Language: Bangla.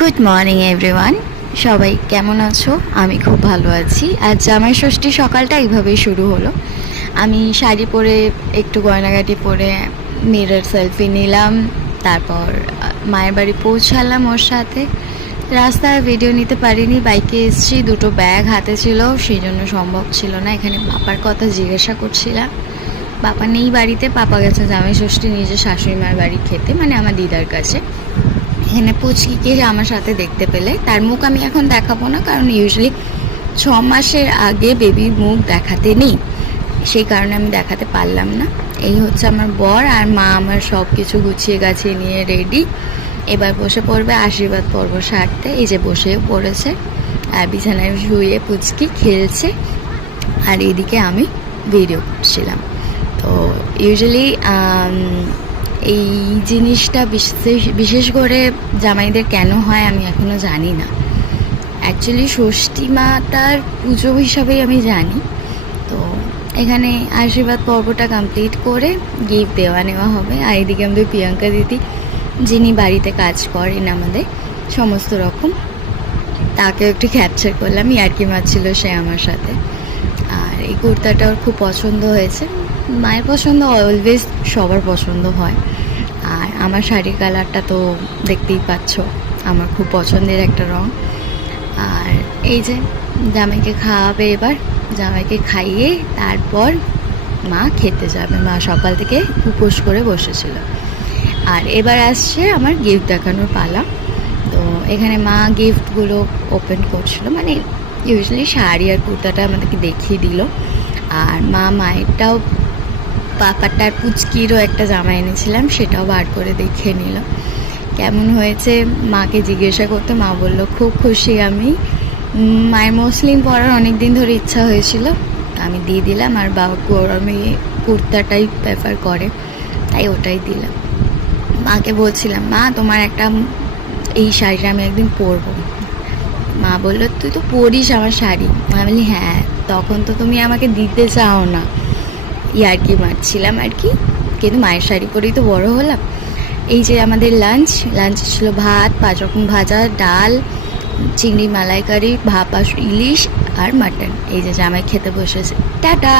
গুড মর্নিং এভরিওয়ান, সবাই কেমন আছো? আমি খুব ভালো আছি। আজ জামাই ষষ্ঠী সকালটা এইভাবেই শুরু হলো। আমি শাড়ি পরে একটু গয়নাগাটি পরে মিরর সেলফি নিলাম, তারপর মায়ের বাড়ি পৌঁছালাম ওর সাথে। রাস্তায় ভিডিও নিতে পারিনি, বাইকে এসেছি, দুটো ব্যাগ হাতে ছিল, সেই জন্য সম্ভব ছিল না। এখানে পাপার কথা জিজ্ঞাসা করছিলাম, পাপা নেই বাড়িতে, পাপা গেছে জামাই ষষ্ঠী নিজের শাশুড়ি মার বাড়ি খেতে, মানে আমার দিদার কাছে। এখানে পুচকিকে আমার সাথে দেখতে পেলে, তার মুখ আমি এখন দেখাবো না, কারণ ইউজুয়ালি 6 মাসের আগে বেবির মুখ দেখাতে নেই, সেই কারণে আমি দেখাতে পারলাম না। এই হচ্ছে আমার বর, আর মা আমার সব কিছু গুছিয়ে গাছিয়ে নিয়ে রেডি। এবার বসে পড়বে আশীর্বাদ পর্ব সারতে। এই যে বসেও পড়েছে, আর বিছানায় শুয়ে পুচকি খেলছে, আর এদিকে আমি ভিডিও করছিলাম। তো ইউজুয়ালি এই জিনিসটা বিশেষ করে জামাইদের কেন হয় আমি এখনও জানি না। অ্যাকচুয়ালি ষষ্ঠী মাতার পুজো হিসাবেই আমি জানি। তো এখানে আশীর্বাদ পর্বটা কমপ্লিট করে গিফট দেওয়া নেওয়া হবে। আর এদিকে আমাদের প্রিয়াঙ্কা দিদি, যিনি বাড়িতে কাজ করেন আমাদের সমস্ত রকম, তাকেও একটু ক্যাপচার করলাম, ইয়ার্কি মারছিল সে আমার সাথে। আর এই কুর্তাটা ওর খুব পছন্দ হয়েছে। মায়ের পছন্দ অলওয়েজ সবার পছন্দ হয়, আর আমার শাড়ির কালারটা তো দেখতেই পাচ্ছ, আমার খুব পছন্দের একটা রং। আর এই যে জামাইকে খাওয়াবে, এবার জামাইকে খাইয়ে তারপর মা খেতে যাবে। মা সকাল থেকে উপোস করে বসেছিল। আর এবার আসছে আমার গিফট দেখানোর পালা। তো এখানে মা গিফটগুলো ওপেন করছিল, মানে ইউজুয়ালি শাড়ি আর কুর্তাটা আমাদেরকে দেখিয়ে দিল। আর মায়েরটাও, পাপাটার পুচকিরও একটা জামা এনেছিলাম, সেটাও বার করে দেখে নিল কেমন হয়েছে। মাকে জিজ্ঞাসা করতে, মা বলল খুব খুশি আমি। মায়ের মুসলিম পরার অনেক দিন ধরে ইচ্ছা হয়েছিল, আমি দিয়ে দিলাম। আর বাবা গরমে কুর্তাটাই প্রেফার করে, তাই ওটাই দিলাম। মাকে বলছিলাম, মা তোমার একটা এই শাড়িটা আমি একদিন পরবো। মা বললো তুই তো পরিস আমার শাড়ি। আমি বলি হ্যাঁ, তখন তো তুমি আমাকে দিতে চাও না, ইয়ার্কি মারছিলাম আর কি, কিন্তু মায়ের শাড়ি পরেই তো বড় হলাম। এই যে আমাদের লাঞ্চ ছিল ভাত, 5 রকম ভাজা, ডাল, চিংড়ি মালাইকারি, ভাপা ইলিশ আর মাটন। এই যে জামাই খেতে বসেছে। টাটা।